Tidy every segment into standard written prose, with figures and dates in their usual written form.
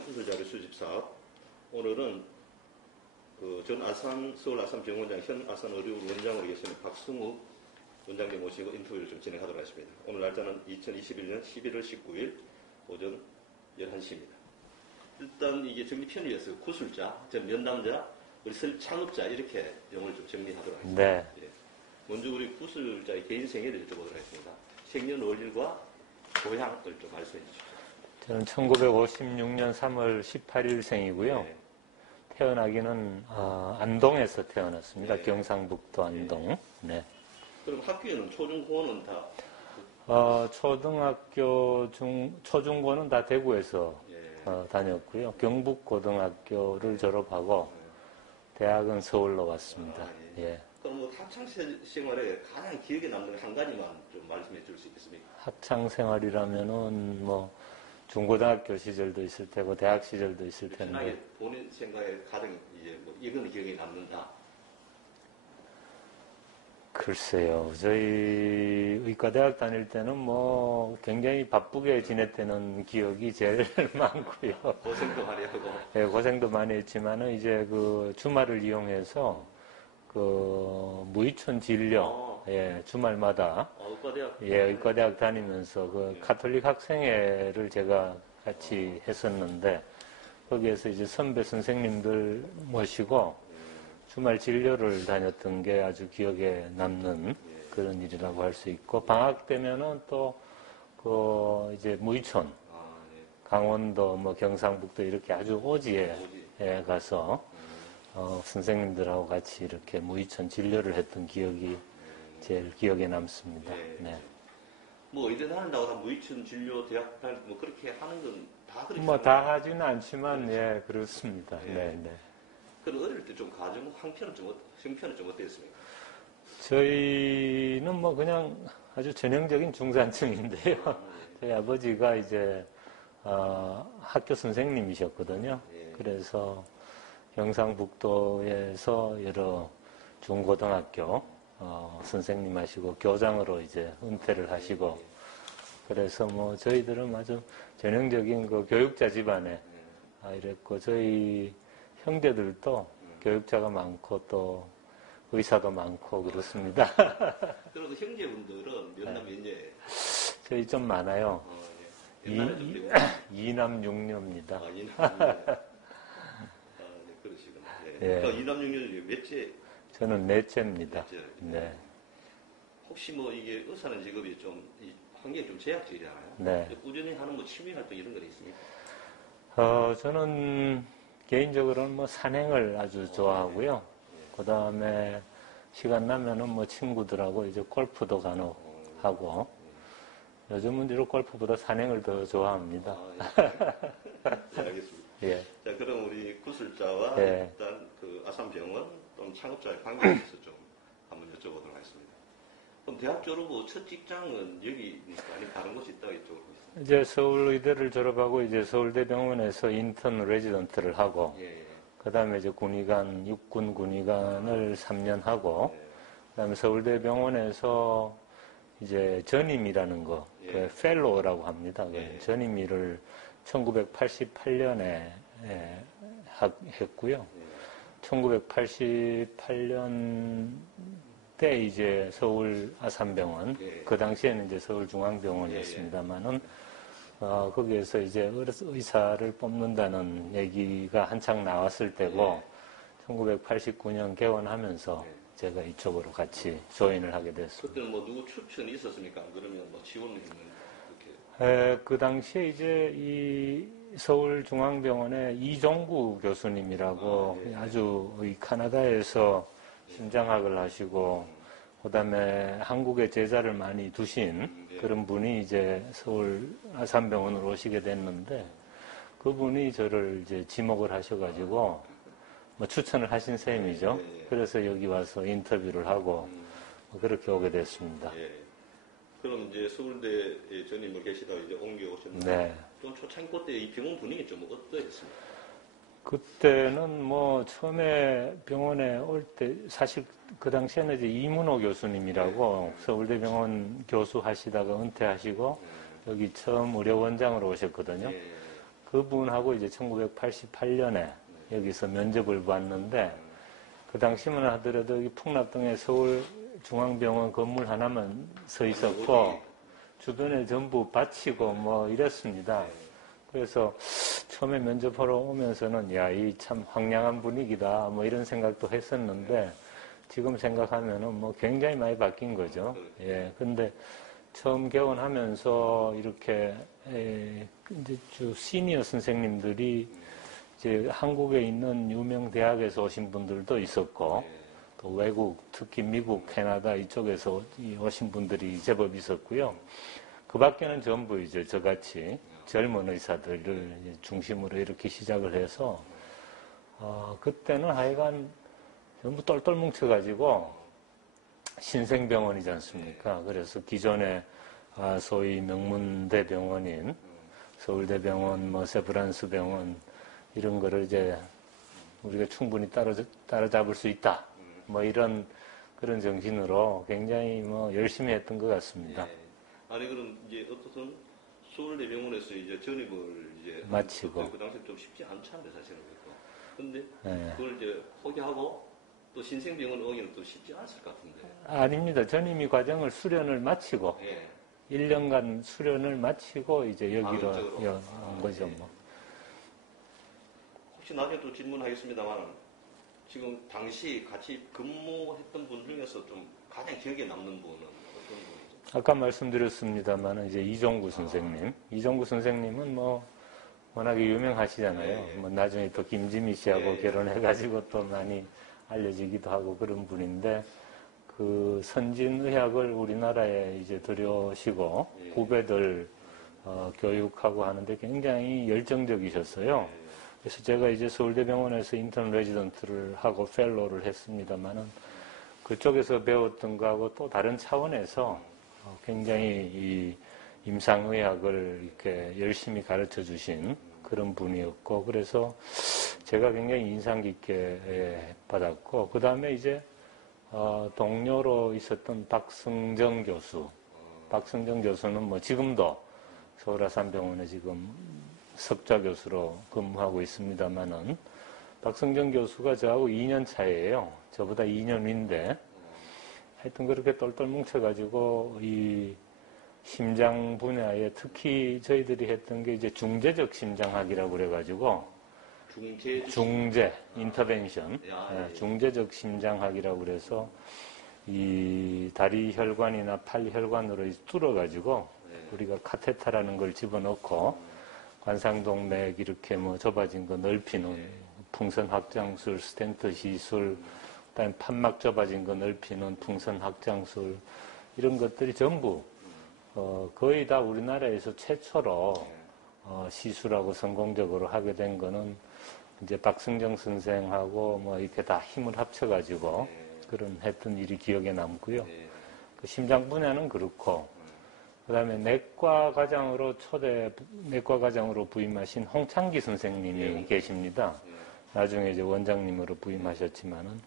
수술자료 수집 사업. 오늘은 전 서울 아산병원장 현 아산의료 원장으로 계시는 박승욱 원장님 모시고 인터뷰를 좀 진행하도록 하겠습니다. 오늘 날짜는 2021년 11월 19일 오전 11시입니다. 일단 이게 정리편이어서 구술자, 면담자, 우리 창업자 이렇게 용어를 좀 정리하도록 하겠습니다. 네. 예. 먼저 우리 구술자의 개인 생애를 여쭤보도록 하겠습니다. 생년월일과 고향을 좀 말씀해 주십시오. 저는 1956년 3월 18일생이고요. 네. 태어나기는 안동에서 태어났습니다. 네. 경상북도 안동. 네. 그럼 학교에는 초중고는 다? 초중고는 다 대구에서 예. 다녔고요. 경북고등학교를 졸업하고 대학은 서울로 왔습니다. 예. 예. 그럼 뭐 학창 생활에 가장 기억에 남는 한 가지만 좀 말씀해 줄 수 있겠습니까? 학창 생활이라면은 뭐 중고등학교 시절도 있을 테고 대학 시절도 있을 텐데. 편하게 본인 생각에 가장 이제 뭐 이건 기억에 남는다. 글쎄요. 저희 의과대학 다닐 때는 뭐 굉장히 바쁘게 지냈다는 기억이 제일 많고요. 고생도 많이 하고. 예, 고생도 많이 했지만은 이제 그 주말을 이용해서 그 무의촌 진료, 예, 주말마다 의과대학. 예, 의과대학 다니면서 그 가톨릭 학생회를 제가 같이 했었는데 거기에서 이제 선배 선생님들 모시고 주말 진료를 다녔던 게 아주 기억에 남는 그런 일이라고 할 수 있고, 방학 되면은 또 그 이제 무의촌, 강원도 뭐 경상북도 이렇게 아주 오지에 가서 선생님들하고 같이 이렇게 무의촌 진료를 했던 기억이 제일 기억에 남습니다. 네. 뭐 의대 다닌다고 다 무의촌 진료 대학 다니고 뭐 그렇게 하는 건 다 그렇게 뭐 다 하지는 않지만 그렇죠. 예, 그렇습니다. 네, 네. 그럼 어릴 때 좀 가정 형편은 좀 어땠습니까? 저희는 뭐 그냥 아주 전형적인 중산층인데요. 저희 아버지가 이제 학교 선생님이셨거든요. 그래서 경상북도에서 여러 중고등학교 선생님 하시고 교장으로 이제 은퇴를 하시고, 그래서 뭐 저희들은 아주 전형적인 그 교육자 집안에 이랬고, 저희 형제들도 교육자가 많고 또 의사도 많고 그렇습니다. 그래도 형제분들은 몇 남 몇 녀예요? 저희 좀 많아요. 이남 육녀입니다. 이남 육녀. 네, 그러시구나. 네. 이남 육녀 몇째? 저는 넷째입니다. 네. 혹시 뭐 이게 의사는 직업이 좀 환경이 좀 제약적이잖아요. 네. 꾸준히 하는 뭐 취미 활동 이런 거 있습니까? 저는 개인적으로는 뭐 산행을 아주 좋아하고요. 그 다음에 시간 나면은 뭐 친구들하고 이제 골프도 간혹 하고, 요즘은 주로 골프보다 산행을 더 좋아합니다. 네, 알겠습니다. 예. 자, 그럼 우리 구술자와 예. 일단 그 아산병원 또는 창업자의 관계에 대해서 좀 한번 여쭤보도록 하겠습니다. 그럼 대학 졸업 후 첫 직장은 여기입니까? 아니면 다른 곳이 있다고 이쪽으로 있습니까? 이제 서울의대를 졸업하고 이제 서울대병원에서 인턴 레지던트를 하고, 그 다음에 이제 육군 군의관을 3년 하고, 그 다음에 서울대병원에서 이제 전임이라는 거, 그 펠로우라고 합니다. 전임 일을 1988년에 했고요. 1988년 때 이제 서울 아산병원, 그 당시에는 이제 서울중앙병원이었습니다만은, 거기에서 이제 의사를 뽑는다는 얘기가 한창 나왔을 때고, 1989년 개원하면서 제가 이쪽으로 같이 조인을 하게 됐습니다. 그때는 뭐 누구 추천이 있었습니까? 그러면 뭐 지원을 했는 그렇게? 그 당시에 이제 이 서울중앙병원의 이종구 교수님이라고 아주 카나다에서 심장학을 하시고, 그 다음에 한국에 제자를 많이 두신 그런 분이 이제 서울 아산병원으로 오시게 됐는데, 그분이 저를 이제 지목을 하셔가지고, 뭐 추천을 하신 셈이죠. 그래서 여기 와서 인터뷰를 하고, 그렇게 오게 됐습니다. 그럼 이제 서울대에 전임을 계시다가 이제 옮겨오셨는데, 네. 좀 초창기 때 이 병원 분위기 좀 어떠했습니까? 그때는 뭐 처음에 병원에 올 때 사실 그 당시에는 이제 이문호 교수님이라고 서울대병원 교수 하시다가 은퇴하시고 여기 처음 의료원장으로 오셨거든요. 그분하고 이제 1988년에 여기서 면접을 봤는데, 그 당시만 하더라도 여기 풍납동에 서울중앙병원 건물 하나만 서 있었고, 주변에 전부 밭이고 뭐 이랬습니다. 그래서 처음에 면접하러 오면서는 야, 이 참 황량한 분위기다 뭐 이런 생각도 했었는데, 지금 생각하면은 뭐 굉장히 많이 바뀐 거죠. 예. 근데 처음 개원하면서 이렇게 이제 주 시니어 선생님들이 이제 한국에 있는 유명 대학에서 오신 분들도 있었고, 또 외국, 특히 미국, 캐나다 이쪽에서 오신 분들이 제법 있었고요. 그 밖에는 전부 이제 저같이 젊은 의사들을 중심으로 이렇게 시작을 해서, 그때는 하여간 전부 똘똘 뭉쳐가지고 신생병원이지 않습니까? 그래서 기존에 소위 명문대병원인 서울대병원, 뭐 세브란스 병원 이런 거를 이제 우리가 충분히 따라잡을 수 있다. 뭐 이런 그런 정신으로 굉장히 뭐 열심히 했던 것 같습니다. 예. 아니 그럼 이제 어떻든 서울대병원에서 이제 전입을 이제 마치고 그 당시 좀 쉽지 않잖아요, 사실은. 근데 예. 그걸 이제 포기하고 또 신생병원 오기는 또 쉽지 않았을 것 같은데. 아닙니다. 전임의 과정을 수련을 마치고 예. 1년간 수련을 마치고 이제 여기로 이쪽으로. 온 거죠. 뭐. 혹시 나중에 또 질문하겠습니다만 지금 당시 같이 근무했던 분 중에서 좀 가장 기억에 남는 분은 어떤 분이죠? 아까 말씀드렸습니다만 이제 이종구 선생님. 이종구 선생님은 뭐 워낙에 유명하시잖아요. 예, 예. 뭐 나중에 또 김지미 씨하고 예, 예. 결혼해가지고 또 많이 알려지기도 하고 그런 분인데, 그 선진의학을 우리나라에 이제 들여오시고 예. 후배들 교육하고 하는데 굉장히 열정적이셨어요. 그래서 제가 이제 서울대병원에서 인턴 레지던트를 하고 펠로를 했습니다만은 그쪽에서 배웠던 거하고 또 다른 차원에서 굉장히 이 임상의학을 이렇게 열심히 가르쳐 주신 그런 분이었고, 그래서 제가 굉장히 인상 깊게 받았고, 그 다음에 이제 동료로 있었던 박승정 교수. 박승정 교수는 뭐 지금도 서울아산병원에 지금 석좌 교수로 근무하고 있습니다만은, 박승정 교수가 저하고 2년 차예요. 저보다 2년 위인데, 하여튼 그렇게 똘똘 뭉쳐가지고 이 심장 분야에 특히 저희들이 했던 게 이제 중재적 심장학이라고 그래가지고, 중재, 인터벤션, 중재적 심장학이라고 그래서 이 다리 혈관이나 팔 혈관으로 뚫어가지고 우리가 카테타라는 걸 집어넣고 관상동맥 이렇게 뭐 좁아진 거 넓히는 풍선 확장술, 스텐트 시술, 그다음에 판막 좁아진 거 넓히는 풍선 확장술, 이런 것들이 전부 거의 다 우리나라에서 최초로 시술하고 성공적으로 하게 된 거는 이제 박승정 선생하고 뭐 이렇게 다 힘을 합쳐가지고 그런 했던 일이 기억에 남고요. 그 심장 분야는 그렇고, 그 다음에 내과 과장으로 내과 과장으로 부임하신 홍창기 선생님이 계십니다. 나중에 이제 원장님으로 부임하셨지만은,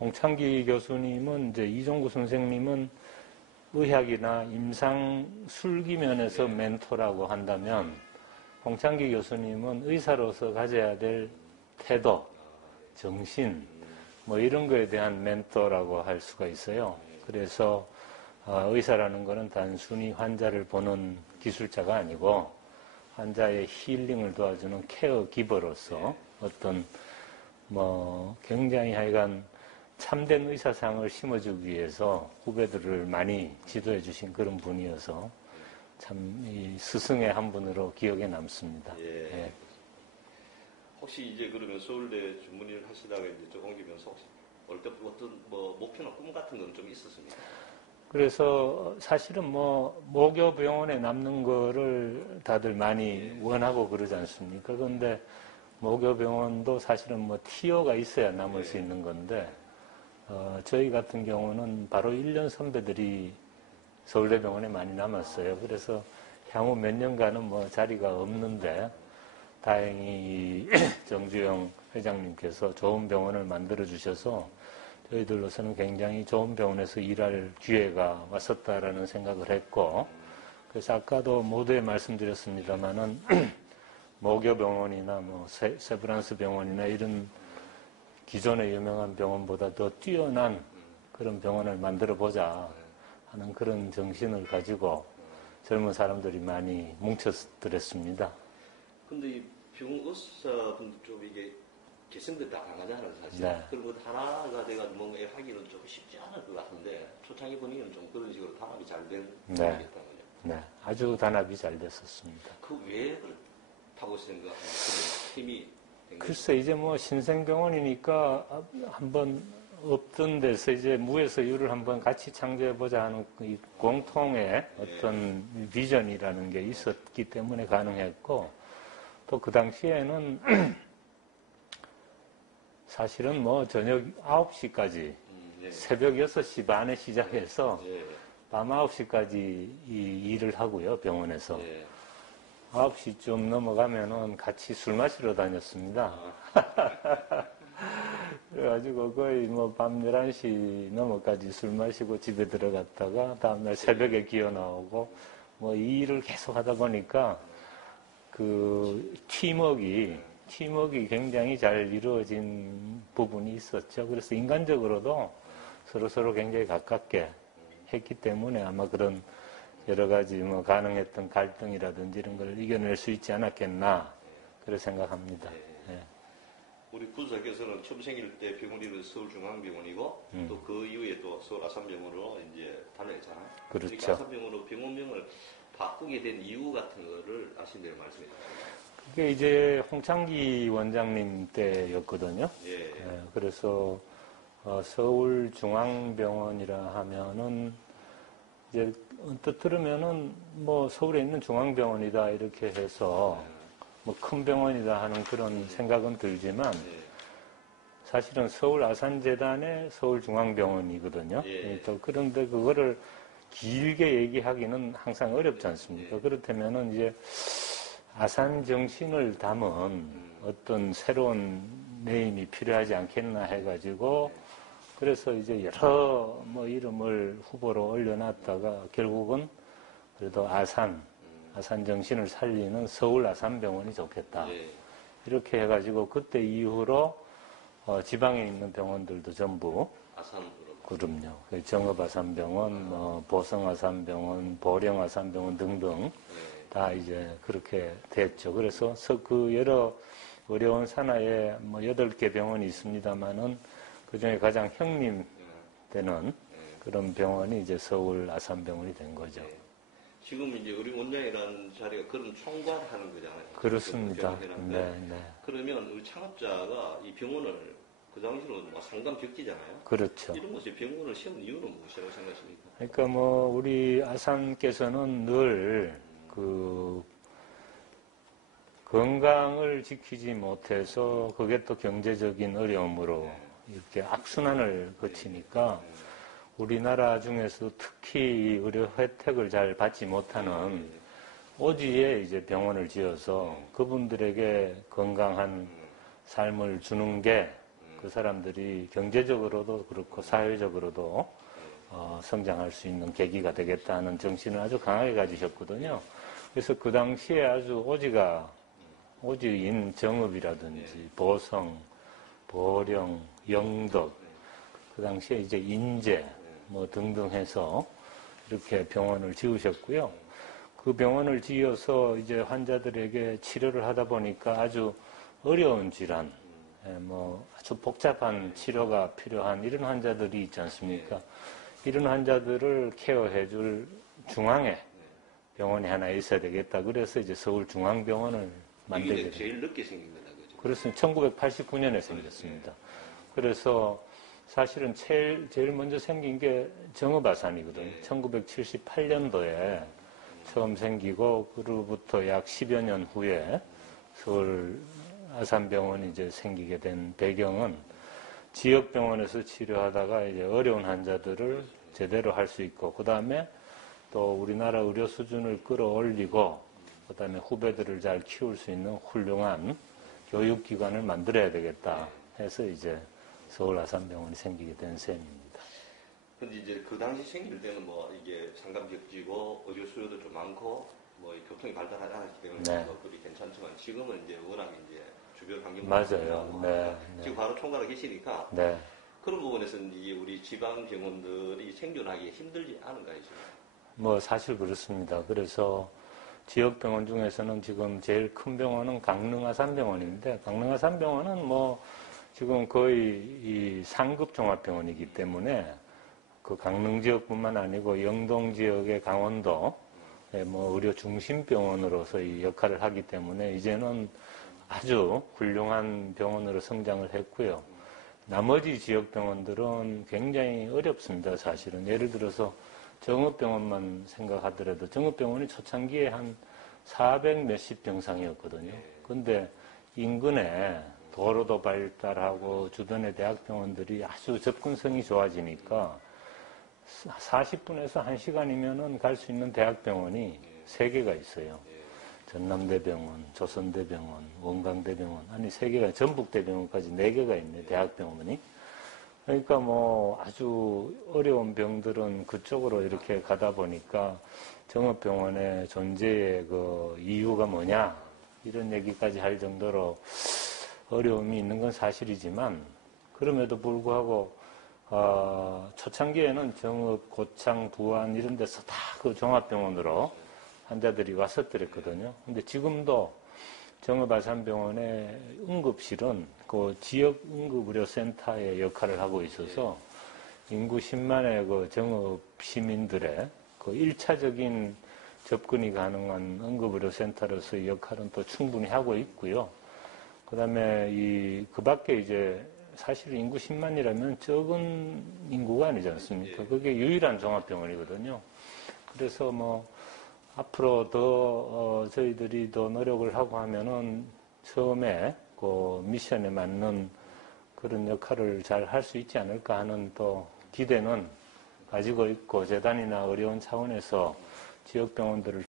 홍창기 교수님은 이제 이종구 선생님은 의학이나 임상 술기면에서 멘토라고 한다면, 홍창기 교수님은 의사로서 가져야 될 태도, 정신, 뭐 이런 거에 대한 멘토라고 할 수가 있어요. 그래서 의사라는 거는 단순히 환자를 보는 기술자가 아니고 환자의 힐링을 도와주는 케어 기버로서 어떤 뭐 굉장히 하여간 참된 의사상을 심어주기 위해서 후배들을 많이 지도해 주신 그런 분이어서 참 이 스승의 한 분으로 기억에 남습니다. 예. 예. 혹시 이제 그러면 서울대 주문의를 하시다가 이제 좀 옮기면서 혹시 어떤 뭐 목표나 꿈 같은 건 좀 있었습니까? 그래서 사실은 뭐 모교병원에 남는 거를 다들 많이 원하고 그러지 않습니까? 그런데 모교병원도 사실은 뭐 티어가 있어야 남을 수 있는 건데, 저희 같은 경우는 바로 1년 선배들이 서울대병원에 많이 남았어요. 그래서 향후 몇 년간은 뭐 자리가 없는데, 다행히 정주영 회장님께서 좋은 병원을 만들어 주셔서 저희들로서는 굉장히 좋은 병원에서 일할 기회가 왔었다라는 생각을 했고, 그래서 아까도 모두에 말씀드렸습니다만은 모교병원이나 뭐 세브란스 병원이나 이런 기존의 유명한 병원보다 더 뛰어난 그런 병원을 만들어 보자 하는 그런 정신을 가지고 젊은 사람들이 많이 뭉쳤더랬습니다. 근데 이 병원 의사분들 좀 이게 개성들이 다 강하잖아요, 사실. 네. 그리고 하나가 돼가지고 뭔가 하기는 좀 쉽지 않을 것 같은데, 초창기 분위기는 좀 그런 식으로 단합이 잘 된 분위기였다는 거죠. 네, 아주 단합이 잘 됐었습니다. 그 왜 그렇다고 생각하는 그런 힘이 된 거죠? 글쎄, 이제 뭐 신생병원이니까 한번 없던 데서 이제 무에서 유를 한번 같이 창조해보자 하는 이 공통의 어떤 비전이라는 게 있었기 때문에 가능했고, 또 그 당시에는 사실은 뭐 저녁 9시까지 새벽 6시 반에 시작해서 밤 9시까지 이 일을 하고요, 병원에서. 9시쯤 넘어가면은 같이 술 마시러 다녔습니다. 그래가지고 거의 뭐 밤 11시 넘어까지 술 마시고 집에 들어갔다가 다음날 새벽에 기어 나오고 뭐 이 일을 계속 하다 보니까 그 팀워크가 굉장히 잘 이루어진 부분이 있었죠. 그래서 인간적으로도 서로 굉장히 가깝게 했기 때문에 아마 그런 여러 가지 뭐 가능했던 갈등이라든지 이런 걸 이겨낼 수 있지 않았겠나 그렇게 생각합니다. 네. 우리 부사께서는 처음 생길 때 병원이 서울중앙병원이고 또 그 이후에 또 서울 아산병원으로 이제 다녔잖아요. 그렇죠. 아산병원으로 병원명을 바꾸게 된 이유 같은 거를 아신다고 말씀해 주세요. 그게 이제 홍창기 원장님 때였거든요. 예. 네, 그래서 서울중앙병원이라 하면은 이제 언뜻 들으면은 뭐 서울에 있는 중앙병원이다 이렇게 해서 뭐 큰 병원이다 하는 그런 생각은 들지만 사실은 서울 아산재단의 서울중앙병원이거든요. 또 그런데 그거를 길게 얘기하기는 항상 어렵지 않습니까? 그렇다면은 이제 아산 정신을 담은 어떤 새로운 네임이 필요하지 않겠나 해가지고 그래서 이제 여러 뭐 이름을 후보로 올려놨다가 결국은 그래도 아산 정신을 살리는 서울 아산병원이 좋겠다. 이렇게 해가지고 그때 이후로 지방에 있는 병원들도 전부 아산으로. 그럼요. 정읍아산병원, 뭐 보성아산병원, 보령아산병원 등등 다 이제 그렇게 됐죠. 그래서 그 여러 어려운 산하에 뭐 8개 병원이 있습니다만은 그 중에 가장 형님 되는 그런 병원이 이제 서울 아산병원이 된 거죠. 지금 이제 우리 원장이라는 자리가 그런 총괄하는 거잖아요. 그렇습니다. 네. 그러면 우리 창업자가 이 병원을 그 당시로는 뭐 상담 격지잖아요. 그렇죠. 이런 것이 병원을 세운 이유는 무엇이라고 생각하십니까? 그러니까 뭐 우리 아산께서는 늘 그 건강을 지키지 못해서 그게 또 경제적인 어려움으로 이렇게 악순환을 거치니까 우리나라 중에서 특히 의료 혜택을 잘 받지 못하는 오지에 이제 병원을 지어서 그분들에게 건강한 삶을 주는 게 그 사람들이 경제적으로도 그렇고 사회적으로도 성장할 수 있는 계기가 되겠다는 정신을 아주 강하게 가지셨거든요. 그래서 그 당시에 아주 오지인 정읍이라든지 보성, 보령, 영덕, 그 당시에 이제 인제 뭐 등등 해서 이렇게 병원을 지으셨고요. 그 병원을 지어서 이제 환자들에게 치료를 하다 보니까 아주 어려운 질환, 뭐 아주 복잡한 치료가 필요한 이런 환자들이 있지 않습니까? 이런 환자들을 케어해줄 중앙에 병원이 하나 있어야 되겠다. 그래서 이제 서울중앙병원을 만들게 됐습니다. 제일 늦게 생긴 거다, 그죠? 그렇습니다. 1989년에 생겼습니다. 그래서 사실은 제일 먼저 생긴 게 정읍아산이거든요. 1978년도에 처음 생기고 그로부터 약 10여 년 후에 서울 아산병원이 이제 생기게 된 배경은 지역병원에서 치료하다가 이제 어려운 환자들을 제대로 할 수 있고 그 다음에 또 우리나라 의료 수준을 끌어올리고 그 다음에 후배들을 잘 키울 수 있는 훌륭한 교육기관을 만들어야 되겠다 해서 이제 서울 아산병원이 생기게 된 셈입니다. 근데 이제 그 당시 생길 때는 뭐 이게 상담 격지고 의료 수요도 좀 많고 뭐 교통이 발달하지 않았기 때문에 네. 뭐 그리 괜찮지만 지금은 이제 워낙 이제 주변 환경 맞아요. 네. 지금 바로 총괄하고 계시니까 네. 그런 부분에서는 이 우리 지방 병원들이 생존하기 힘들지 않은가요, 지금? 뭐 사실 그렇습니다. 그래서 지역 병원 중에서는 지금 제일 큰 병원은 강릉아산병원인데 강릉아산병원은 뭐 지금 거의 이 상급 종합병원이기 때문에 그 강릉 지역뿐만 아니고 영동 지역의 강원도 뭐 의료 중심병원으로서 이 역할을 하기 때문에 이제는 아주 훌륭한 병원으로 성장을 했고요. 나머지 지역 병원들은 굉장히 어렵습니다. 사실은 예를 들어서 정읍병원만 생각하더라도 정읍병원이 초창기에 한 400 몇십 병상이었거든요. 근데 인근에 도로도 발달하고 주변의 대학병원들이 아주 접근성이 좋아지니까 40분에서 1시간이면은 갈 수 있는 대학병원이 3개가 있어요. 전남대병원, 조선대병원, 원광대병원, 아니 3개가, 전북대병원까지 4개가 있네, 대학병원이. 그러니까 뭐 아주 어려운 병들은 그쪽으로 이렇게 가다 보니까 정읍병원의 존재의 그 이유가 뭐냐, 이런 얘기까지 할 정도로 어려움이 있는 건 사실이지만, 그럼에도 불구하고 초창기에는 정읍, 고창, 부안 이런 데서 다 그 종합병원으로 환자들이 왔었더랬거든요. 근데 지금도 정읍 아산병원의 응급실은 그 지역 응급의료센터의 역할을 하고 있어서 인구 10만의 그 정읍 시민들의 그 1차적인 접근이 가능한 응급의료센터로서의 역할은 또 충분히 하고 있고요. 그 다음에 그 밖에 이제 사실 인구 10만이라면 적은 인구가 아니지 않습니까? 그게 유일한 종합병원이거든요. 그래서 뭐 앞으로 더 저희들이 더 노력을 하고 하면은 처음에 그 미션에 맞는 그런 역할을 잘 할 수 있지 않을까 하는 또 기대는 가지고 있고, 재단이나 어려운 차원에서 지역병원들을